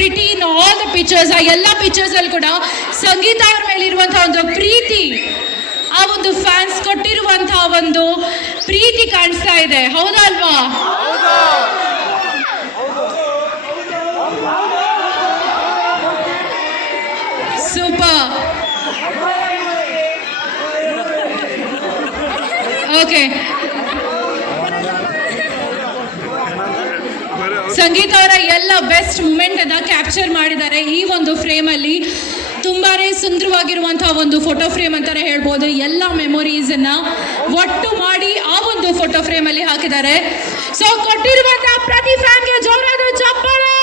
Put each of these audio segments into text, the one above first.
Pretty in all the pictures. ಆ ಎಲ್ಲ pictures ಅಲ್ಲಿ ಕೂಡ ಸಂಗೀತ ಅವ್ರ ಮೇಲೆ ಇರುವಂತಹ ಒಂದು ಪ್ರೀತಿ, ಆ ಒಂದು ಫ್ಯಾನ್ಸ್ ಕೊಟ್ಟಿರುವಂತಹ ಒಂದು ಪ್ರೀತಿ ಕಾಣಿಸ್ತಾ ಇದೆ. ಹೌದಾ ಅಲ್ವಾ? ಸೂಪರ್. ಓಕೆ, ಸಂಗೀತ ಅವರ ಎಲ್ಲ ಬೆಸ್ಟ್ ಮೂಮೆಂಟ್ ಅನ್ನ ಕ್ಯಾಪ್ಚರ್ ಮಾಡಿದ್ದಾರೆ ಈ ಒಂದು ಫ್ರೇಮ್ ಅಲ್ಲಿ. ತುಂಬಾನೇ ಸುಂದರವಾಗಿರುವಂತಹ ಒಂದು ಫೋಟೋ ಫ್ರೇಮ್ ಅಂತಾನೆ ಹೇಳ್ಬೋದು. ಎಲ್ಲ ಮೆಮೊರೀಸ್ ಅನ್ನ ಒಟ್ಟು ಮಾಡಿ ಆ ಒಂದು ಫೋಟೋ ಫ್ರೇಮ್ ಅಲ್ಲಿ ಹಾಕಿದ್ದಾರೆ. ಸೊ ಕೊಟ್ಟಿರುವಂತಹ ಪ್ರತಿ ಫ್ಯಾನ್ಗೆ ಜೋರಾದ ಚಪ್ಪಾಳೆ.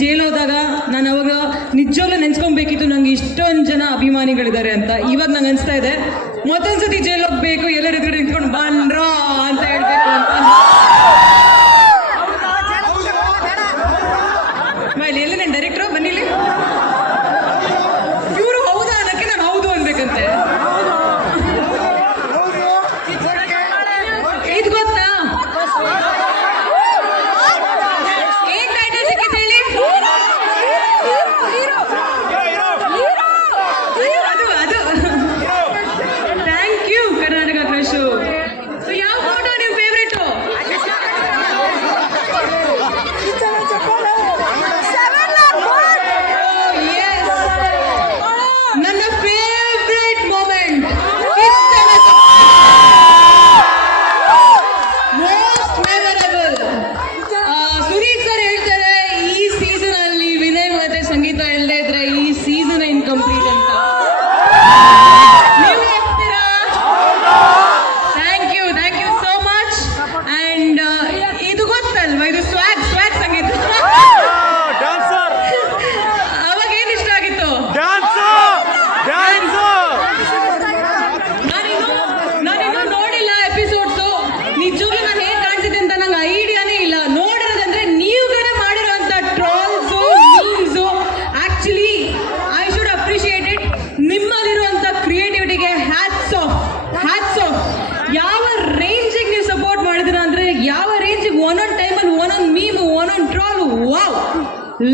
ಜೈಲ್ ಹೋದಾಗ ನಾನು ಅವಾಗ ನಿಜವಾಗ್ಲೂ ನೆನ್ಸ್ಕೊಬೇಕಿತ್ತು ನಂಗೆ ಇಷ್ಟೊಂದು ಜನ ಅಭಿಮಾನಿಗಳಿದ್ದಾರೆ ಅಂತ. ಇವಾಗ ನಂಗೆ ಅನಿಸ್ತಾ ಇದೆ ಮತ್ತೊಂದ್ಸತಿ ಜೈಲ್ ಹೋಗ್ಬೇಕು, ಎಲ್ಲರ ಎದುರು ನಿಂತ್ಕೊಂಡು ಬನ್ರಾ ಅಂತ ಹೇಳ್ಬೇಕು ಅಂತ. ಎಲ್ಲ ನನ್ನ ಡೈರೆಕ್ಟ್ರು ಬನ್ನಿಲಿ, ಇವರು ಹೌದಾ ಅನ್ನಕ್ಕೆ ನಾನು ಹೌದು ಅನ್ಬೇಕಂತೆ. ಇದು ಗೊತ್ತಾ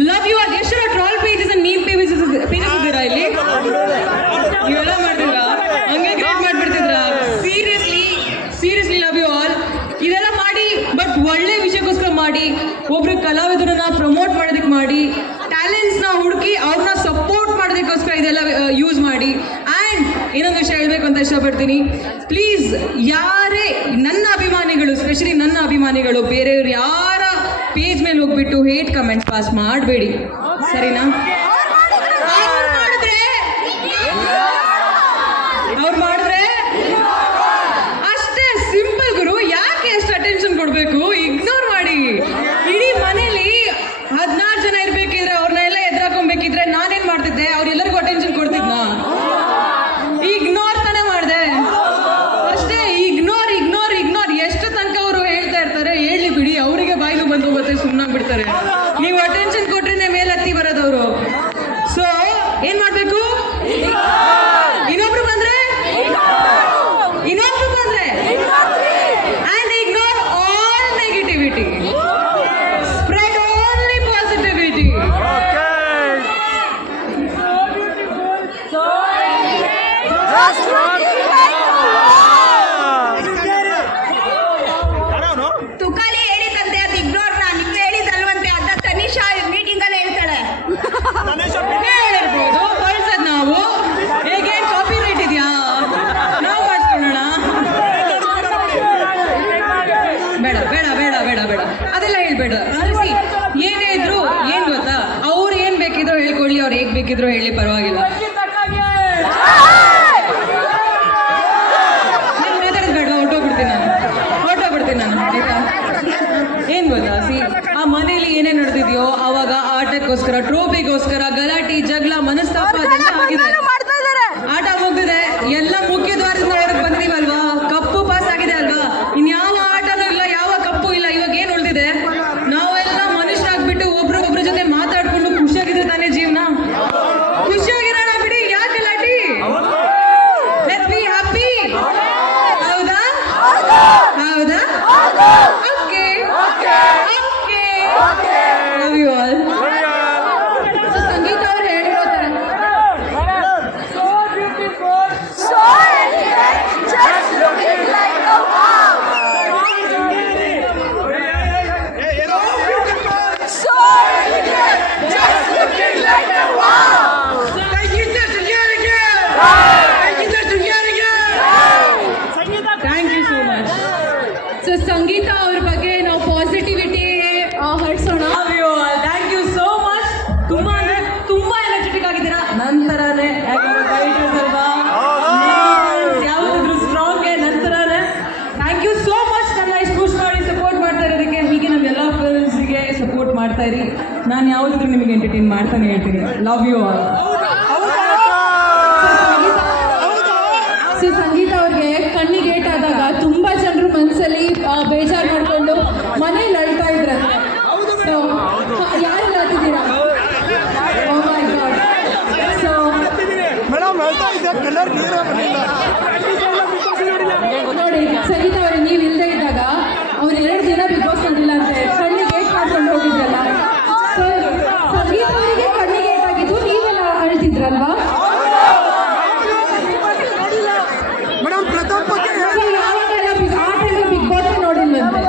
ಲವ್ ಯು. ಅದು ಎಷ್ಟು ಟ್ರಾಲ್ ಪೇಜಸ್ ಮೀಮ್ ಪೇಜಸ್ ಇದ್ದೀರಾ ಇಲ್ಲಿ? ಇವೆಲ್ಲ ಮಾಡ್ತಿದ್ರಾ? ಹಂಗೆ ಗ್ರೇಟ್ ಮಾಡ್ಬಿಡ್ತಿದ್ರಾ? Seriously love you all. ಇದೆಲ್ಲ ಮಾಡಿ, ಬಟ್ ಒಳ್ಳೆ ವಿಷಯಕ್ಕೋಸ್ಕರ ಮಾಡಿ, ಒಬ್ರು ಕಲಾವಿದರನ್ನ ಪ್ರಮೋಟ್ ಮಾಡೋದಕ್ಕೆ ಮಾಡಿ, ಟ್ಯಾಲೆಂಟ್ಸ್ನ ಹುಡುಕಿ ಅವ್ರನ್ನ ಸಪೋರ್ಟ್ ಮಾಡೋದಕ್ಕೋಸ್ಕರ ಇದೆಲ್ಲ ಯೂಸ್ ಮಾಡಿ. ಆ್ಯಂಡ್ ಇನ್ನೊಂದು ವಿಷಯ ಹೇಳ್ಬೇಕು ಅಂತ ಇಷ್ಟಪಡ್ತೀನಿ, ಪ್ಲೀಸ್ ಯಾರೇ ನನ್ನ ಅಭಿಮಾನಿಗಳು, ಸ್ಪೆಷಲಿ ನನ್ನ ಅಭಿಮಾನಿಗಳು ಬೇರೆಯವ್ರು ಯಾರ ಪೇಜ್ ಮೇಲೆ ಹೋಗ್ಬಿಟ್ಟು ಹೇಟ್ ಕಮೆಂಟ್ಸ್ ಪಾಸ್ ಮಾಡಬೇಡಿ, ಸರಿನಾ? ಅವ್ರು ಮಾಡಿದ್ರೆ ಅಷ್ಟೇ ಸಿಂಪಲ್ ಗುರು. ಯಾಕೆ ಎಷ್ಟು ಅಟೆನ್ಷನ್ ಕೊಡಬೇಕು? ಇಗ್ನೋರ್ ಮಾಡಿ. ಇಡೀ ಮನೇಲಿ 16 ಜನ ಇರ್ಬೇಕಿದ್ರೆ ಅವ್ರನ್ನೆಲ್ಲ ಎದುರಾಕೊಂಡ್ಬೇಕಿದ್ರೆ ನಾನೇನ್ ಮಾಡ್ತಿದ್ದೆ? ಅವ್ರೆಲ್ಲರಿಗೂ ಅಟೆನ್ಷನ್ ಕೊಡ್ತಿದ್ನಾ? ಇಗ್ನೋರ್ ತಾನೇ ಮಾಡಿದೆ ಅಷ್ಟೇ. Ignore ignore ignore. ಎಷ್ಟು ತನಕ ಅವರು ಹೇಳ್ತಾ ಇರ್ತಾರೆ? ಹೇಳಿ ಬಿಡಿ, ಅವರಿಗೆ ಬಾಯಿಲು ಬಂದು ಹೋಗುತ್ತೆ, ಸುಮ್ಮನಾಗ್ಬಿಡ್ತಾರೆ. ನೀವು ಅಟೆನ್ಷನ್ ಕೊಟ್ರೆ ಮೇಲೆ ಹತ್ತಿ ಬರೋದವರು. ಸೊ ಏನ್ ಮಾಡ್ಬೇಕು? ಇನ್ನೊಬ್ರು ಬಂದ್ರೆ and ignore all negativity, spread only positivity. Tukali ಹೇಳಿದಂತೆ ಅದು ಇಗ್ನೋರ್. ನಾನು ಹೇಳಿದಲ್ವಂತೆ ಅದ ತನಿಷಾ ಮೀಟಿಂಗ್ ಅಲ್ಲಿ ಹೇಳ್ತಾಳೆ. ಹೇಳಿರ್ಬೋದು, ಕಳ್ಸದ್ ನಾವು. ಹೇಗೇನ್ ಕಾಪಿ ರೈಟ್ ಇದೆಯಾ? ನಾವು ಮಾಡ್ಕೊಳ್ಳೋಣ. ಬೇಡ ಬೇಡ ಬೇಡ ಬೇಡ ಬೇಡ, ಅದೆಲ್ಲ ಹೇಳ್ಬೇಡ. ಅಲ್ಸಿ ಏನೇ ಇದ್ರು ಏನ್ ಗೊತ್ತಾ, ಅವ್ರು ಏನ್ ಬೇಕಿದ್ರು ಹೇಳ್ಕೊಳ್ಳಿ, ಅವ್ರು ಹೇಗ್ ಬೇಕಿದ್ರು ಹೇಳಿ, ಪರವಾಗಿಲ್ಲ. ನಾನು ಮಾತಾಡೋದು ಬೇಡ, ಹೊರಟೋಗ್ಬಿಡ್ತೀನಿ ನಾನು. ಏನ್ ಗೊತ್ತಾ ಆ ಮನೇಲಿ ಏನೇ ನಡೆದಿದೆಯೋ ಅವಾಗ ಆಟಕ್ಕೋಸ್ಕರ ಟ್ರೋಫಿಗೋಸ್ಕರ ಗಲಾಟೆ ಜಗಳ ಮನಸ್ತಾಪ ಅದೆಲ್ಲ ಆಗಿದೆ, ಆಟ ಮುಗ್ದಿದೆ, ಎಲ್ಲ ಮುಖ್ಯ ದ್ವಾರದಿಂದ ಹೊರಗೆ ಬಂದಿದೀವಲ್ವಾ, ಕಪ್ಪು ಪಾಸ್ ಆಗಿದೆ ಅಲ್ವಾ, ಇನ್ಯಾವ ಆಟನೂ ಇಲ್ಲ, ಯಾವ ಕಪ್ಪು ಇಲ್ಲ. ಇವಾಗ ಏನ್ ಉಳಿದಿದೆ, ನಾವೆಲ್ಲ ಮನುಷ್ಯರಾಗ್ಬಿಟ್ಟು ಒಬ್ರಿಗೊಬ್ರ ಜೊತೆ ಮಾತಾಡ್ಕೊಂಡು ಖುಷಿಯಾಗಿದ್ರೆ ತಾನೇ ಜೀವನ. ಖುಷಿಯಾಗಿರೋಣ ಬಿಡಿ, ಯಾಕೆ ಗಲಾಟಿ, ಲೆಟ್ಸ್ ಬಿ ಹ್ಯಾಪಿ. ಹೌದಾ ಹೌದಾ? Okay love you all. So Sangeetha ಅವ್ರು ಹೇಳಿರೋ ಥರ thank you so much. So Sangeetha ಅವ್ರ ಬಗ್ಗೆ ನಾವು ಪಾಸಿಟಿವಿಟಿ ಹರಡ್ಸೋಣ. Love you all, thank you so much. ತುಂಬಾ ಅಂದ್ರೆ ತುಂಬಾ ಎನರ್ಜೆಟಿಕ್ ಆಗಿದ್ದೀರಾ, ನಂತರನೇ ಯಾವ್ದಾದ್ರು ಸ್ಟ್ರಾಂಗ್ ನಂತರನೇ. ಥ್ಯಾಂಕ್ ಯು ಸೋ ಮಚ್ ನನ್ನ ಇಷ್ಟು ಪುಷ್ ಮಾಡಿ ಸಪೋರ್ಟ್ ಮಾಡ್ತಾ ಇರೋದಕ್ಕೆ. ಹೀಗೆ ನಮ್ಮೆಲ್ಲ ಫ್ರೆಂಡ್ಸ್ಗೆ ಸಪೋರ್ಟ್ ಮಾಡ್ತಾ ಇರಿ. ನಾನು ಯಾವುದಾದ್ರೂ ನಿಮಗೆ ಎಂಟರ್ಟೈನ್ ಮಾಡ್ತಾನೆ ಹೇಳ್ತೀನಿ. Love you all. So Sangeetha ಅವ್ರಿಗೆ ಕಣ್ಣಿಗೆ ಏಟಾದಾಗ ತುಂಬಾ ಜನರು ಮನಸ್ಸಲ್ಲಿ ಬೇಜಾರು ಮಾಡ್ಕೊಂಡು ಮನೇಲಿ ಅಳ್ತಾ ಇದ್ರಂತೆ. ಸೊ ಯಾರೆಲ್ಲ ಹತ್ತಿದ್ದೀರಾ? ಓ ಮೈ ಗಾಡ್. ಸೊ ನೋಡಿ ಸಂಗೀತ ಅವ್ರಿಗೆ ನೀವು ಇಲ್ಲದೆ ಇದ್ದಾಗ ಅವ್ರು 2 ದಿನ ಬಿಗ್ ಬಾಸ್ ನೋಡಿಲ್ಲ ಅಂತೆ, ಕಣ್ಣಿಗೆ ಏಟ್ ಮಾಡ್ಕೊಂಡು ಹೋಗಿದ್ರಲ್ಲ. ಸೊ ಸಂಗೀತ ಅವರಿಗೆ ಕಣ್ಣಿಗೆ ಏಟಾಗಿದ್ದು ನೀವೆಲ್ಲ ಅಳ್ತಿದ್ರಲ್ವಾ? Big boss ನೋಡಿಲ್ವಂತೆ.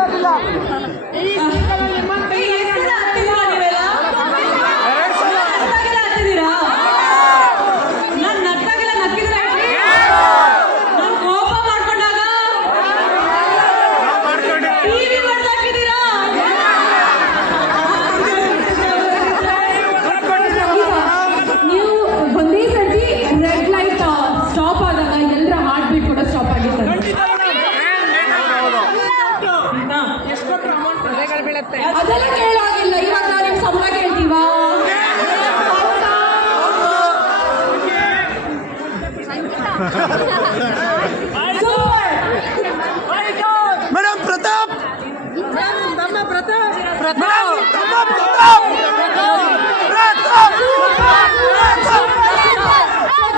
ನಾನು ನಗ್ತಾಗೆಲ್ಲ ನಕ್ಕಿದ್ರೆ ನಾನು ಕೋಪ ಮಾಡ್ಕೊಂಡಾಗ ಟಿವಿ ಬರ್ದಾಕಿದ್ದೀರಾ? ನೀವು ಒಂದೇ ಸರ್ತಿ ರೆಡ್ ಲೈಟ್ ಸ್ಟಾಪ್ ಆದಾಗ ಎಲ್ಲರ ಹಾರ್ಟ್ ಬೀಟ್ ಕೂಡ ಸ್ಟಾಪ್ ಆಗಿತ್ತು. ಅದೆಲ್ಲ ಕೇಳಾಗಿಲ್ಲ. ಇವಾಗ ನಾವು ನಿಮ್ಗೆ ಸಂಬಳ ಕೇಳ್ತೀವಾ? ಮೇಡಮ್ ಪ್ರತಾಪ್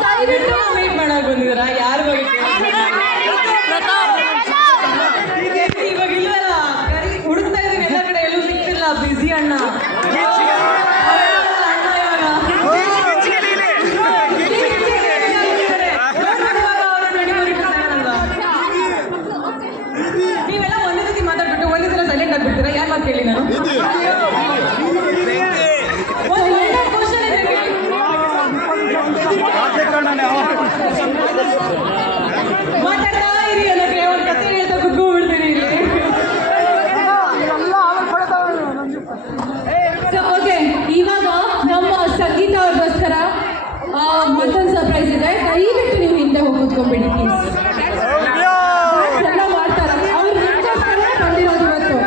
ದಯವಿಟ್ಟು ಮೀಟ್ ಮಾಡಕ್ ಬಂದಿದ್ದೀರಾ? ಯಾರು ಇವಾಗ ಇಲ್ವಲ್ಲ, ಹುಡುಕ್ತಾ ಇದೀನಿ ಎಲ್ಲ ಕಡೆ, ಎಲ್ಲೂ ಸಿಗ್ತಿಲ್ಲ. ಬಿಸಿ ಅಣ್ಣ ನೀವೆಲ್ಲ ಒಂದೇ ಸತಿ ಮಾತಾಡ್ಬಿಟ್ಟು ಒಂದೇ ಸಲ ಸೈಲೆಂಟ್ ಆಗ್ಬಿಡ್ತೀರಾ? ಯಾರು ಮಾತು ಕೇಳಿ ನಾನು ಕ್ವಶನ್ ಇದೆ ಕೇಳಿ. ಮಾತಾಡ್ತಾ ಇರಿ, ಅನ್ನಕ್ಕೆ ಒಂದು ಕಥೆ ಹೇಳ್ತಾ ಕುತ್ಕೊಂಡ್ಬಿಡ್ತೀನಿ ಇಲ್ಲಿ. ಸೊ ಓಕೆ, ಇವಾಗ ನಮ್ಮ ಸಂಗೀತ ಅವ್ರಿಗೋಸ್ಕರ ಮತ್ತೊಂದು ಸರ್ಪ್ರೈಸ್ ಇದೆ. ದಯವಿಟ್ಟು ನೀವು ಹಿಂದೆ ಹೋಗಿ ಕೂತ್ಕೊಂಡ್ಬಿಡಿ ಪ್ಲೀಸ್. ಎಲ್ಲ ಮಾಡ್ತಾರೆ, ಅವ್ರು ನಿಮ್ಗೋಸ್ಕರ ಬಂದಿರೋದು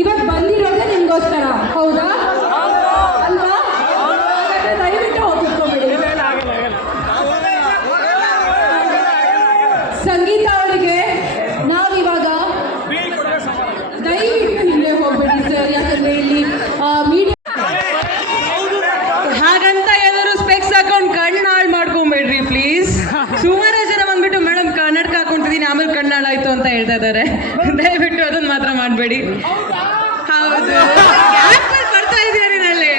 ಇವತ್ತು ಬಂದಿರೋದೇ ನಿಮ್ಗೋಸ್ಕರ. ಹೌದಾ ಅಲ್ವಾ? ಹಾಗಾದ್ರೆ ದಯವಿಟ್ಟು ಹೋಗಿ ಕೂತ್ಕೊಂಡ್ಬಿಡಿ. ಸಂಗೀತ ಅವರಿಗೆ ನಾವಿವಾಗ ದಯವಿಟ್ಟು ಹಿಂದೆ ಹೋಗ್ಬೇಡಿ ಸರ್, ಯಾಕಂದ್ರೆ ಇಲ್ಲಿ ಮೀಡಿಯಾ ಹಾಗಂತ ಎಲ್ಲರೂ ಸ್ಪೆಕ್ಸ್ ಹಾಕೊಂಡು ಕಣ್ಣು ಹಾಳು ಮಾಡ್ಕೊಂಬೇಡ್ರಿ ಪ್ಲೀಸ್. ಸುಮಾರು ಜನ ಬಂದ್ಬಿಟ್ಟು ಮೇಡಮ್ ಕನ್ನಡಕ ಹಾಕೊಂಡಿದ್ದೀನಿ ಆಮೇಲೆ ಕಣ್ಣು ಹಾಳಾಯ್ತು ಅಂತ ಹೇಳ್ತಾ ಇದ್ದಾರೆ. ದಯವಿಟ್ಟು ಅದನ್ನ ಮಾತ್ರ ಮಾಡಬೇಡಿ. ಹೌದು, ಬರ್ತಾ ಇದೀನಿ ನಲ್ಲಿ.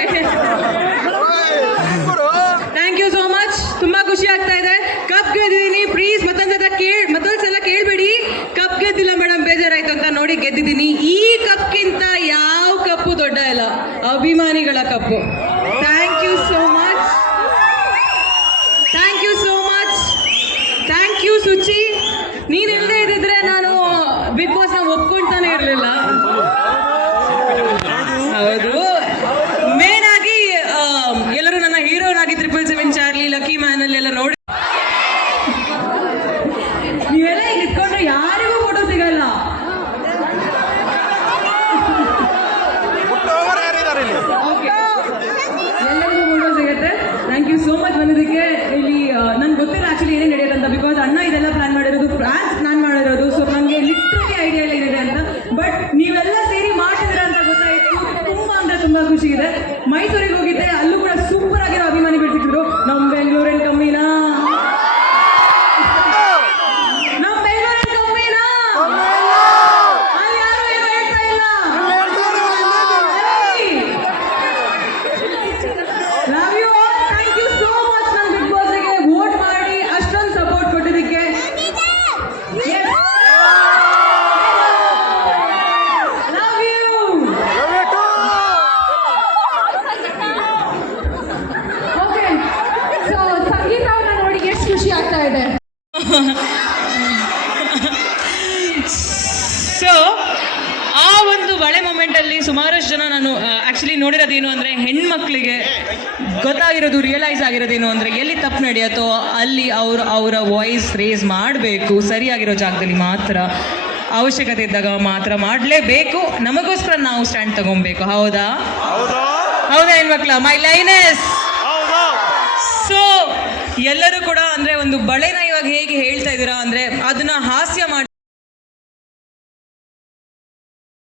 ಥ್ಯಾಂಕ್ ಯು ಸೋ ಮಚ್, ತುಂಬಾ ಖುಷಿ ಆಗ್ತಾ ಇದೆ. ಕಪ್ ಗೆದ್ದಿದ್ದೀನಿ, ಪ್ಲೀಸ್ ಮತ್ತೊಂದ್ಸಲ ಕೇಳ್ಬೇಡಿ. ಕಪ್ ಗೆದ್ದಿಲ್ಲ ಮೇಡಮ್ ಬೇಜಾರಾಯ್ತು ಅಂತ. ನೋಡಿ ಗೆದ್ದಿದ್ದೀನಿ. ಈ ಕಪ್ಗಿಂತ ಯಾವ ಕಪ್ಪು ದೊಡ್ಡ ಇಲ್ಲ, ಅಭಿಮಾನಿಗಳ cup. Thank you so much, thank you so much, thank you Suchi. ನೀನ್ ಇಲ್ಲದೆ ಇದ್ದಿದ್ರೆ ನಾನು ಬಿಗ್ ಬಾಸ್ ನ ಒಪ್ಕೊಂತಾನೆ ಇರಲಿಲ್ಲ. ಹೌದು, ಮೇನ್ ಆಗಿ ಎಲ್ಲರೂ ನನ್ನ ಹೀರೋನಾಗಿ 777 ಚಾರ್ಲಿ, ಲಕ್ಕಿ ಮ್ಯಾನ್ ಅಲ್ಲೆಲ್ಲ ನೋಡಿ ನೀವೆಲ್ಲ ಈಗ ಇಟ್ಕೊಂಡ್ರೆ ಯಾರಿಗೂ ಫೋಟೋ ಸಿಗಲ್ಲ. ಎಲ್ಲರಿಗೂ ಫೋಟೋ ಸಿಗುತ್ತೆ. ಥ್ಯಾಂಕ್ ಯು ಸೋ ಮಚ್ ಬಂದಿದ್ದಕ್ಕೆ. ಇಲ್ಲಿ ನಂಗೆ ಗೊತ್ತಿಲ್ಲ ಆಕ್ಚುಲಿ ಏನೇನು ನಡೆಯುತ್ತೆ ಅಂತ, ಬಿಕಾಸ್ ಅಣ್ಣ ಇದೆಲ್ಲ ಪ್ಲಾನ್ ಮಾಡಿರೋದು, ಫ್ರಾನ್ಸ್ ಪ್ಲಾನ್ ಮಾಡಿರೋದು. ಸೊ ನನಗೆ ಲಿಟ್ರಲಿ ಐಡಿಯಾ ಎಲ್ಲ ಏನಿದೆ ಅಂತ, ಬಟ್ ನೀವೆಲ್ಲ ಸೇರಿ ಮಾಡ್ತಿದ್ದೀರಾ ಅಂತ ಗೊತ್ತಾಯಿತು. ತುಂಬ ಅಂದರೆ ತುಂಬ ಖುಷಿ ಇದೆ. ಮೈಸೂರಿಗೆ ಹೋಗಿದ್ದೆ, ಅಲ್ಲೂ ಕೂಡ ಸೂಪರ್ ಆಗಿರೋ ಅಭಿಮಾನಿಗಳು ಸಿಕ್ಕಿದ್ರು. ನಮ್ಮ ಬೆಂಗಳೂರಿನ ಕಮ್ಮಿನಾ, ನಮ್ಮ ಬೆಂಗಳೂರಿನ ಕಮ್ಮಿನಾ, ಅಲ್ಲಿ ಯಾರು ಏನು ಹೇಳ್ತಾ ಇಲ್ಲ. Love you all. Thank you so much ನನ್ನ ಬಿಗ್ ಬಾಸ್ಗೆ ವೋಟ್ ಮಾಡಿ ಅಷ್ಟೊಂದು ಸಪೋರ್ಟ್ ಕೊಟ್ಟಿದ್ದಕ್ಕೆ. Love you. Okay, so Sangeetha ಅವ್ರನ್ನ ನೋಡಿ ಎಷ್ಟು ಖುಷಿ ಆಗ್ತಾ ಇದೆ. ಸೊ ಆ ಒಂದು ಬಳೆ ಮೂಮೆಂಟಲ್ಲಿ ಸುಮಾರಷ್ಟು ಜನ ನಾನು ಆ್ಯಕ್ಚುಲಿ ನೋಡಿರೋದೇನು ಅಂದರೆ, ಹೆಣ್ಮಕ್ಳಿಗೆ ಗೊತ್ತಾಗಿರೋದು, ರಿಯಲೈಸ್ ಆಗಿರೋದೇನು ಅಂದರೆ, ಎಲ್ಲಿ ತಪ್ಪು ನಡೆಯುತ್ತೋ ಅಲ್ಲಿ ಅವರ ವಾಯ್ಸ್ ರೇಸ್ ಮಾಡಬೇಕು. ಸರಿಯಾಗಿರೋ ಜಾಗದಲ್ಲಿ ಮಾತ್ರ, ಅವಶ್ಯಕತೆ ಇದ್ದಾಗ ಮಾತ್ರ ಮಾಡಲೇಬೇಕು. ನಮಗೋಸ್ಕರ ನಾವು ಸ್ಟ್ಯಾಂಡ್ ತಗೊಬೇಕು. ಹೌದಾ ಹೌದಾ ಹೆಣ್ಮಕ್ಳ? ಮೈ ಲೈನೆಸ್. ಸೊ ಎಲ್ಲರೂ ಕೂಡ ಅಂದರೆ ಒಂದು ಬಳೆನ ಇವಾಗ ಹೇಗೆ ಹೇಳ್ತಾ ಇದ್ದೀರಾ ಅಂದರೆ, ಅದನ್ನ ಹಾಸ್ಯ ಮಾಡಿ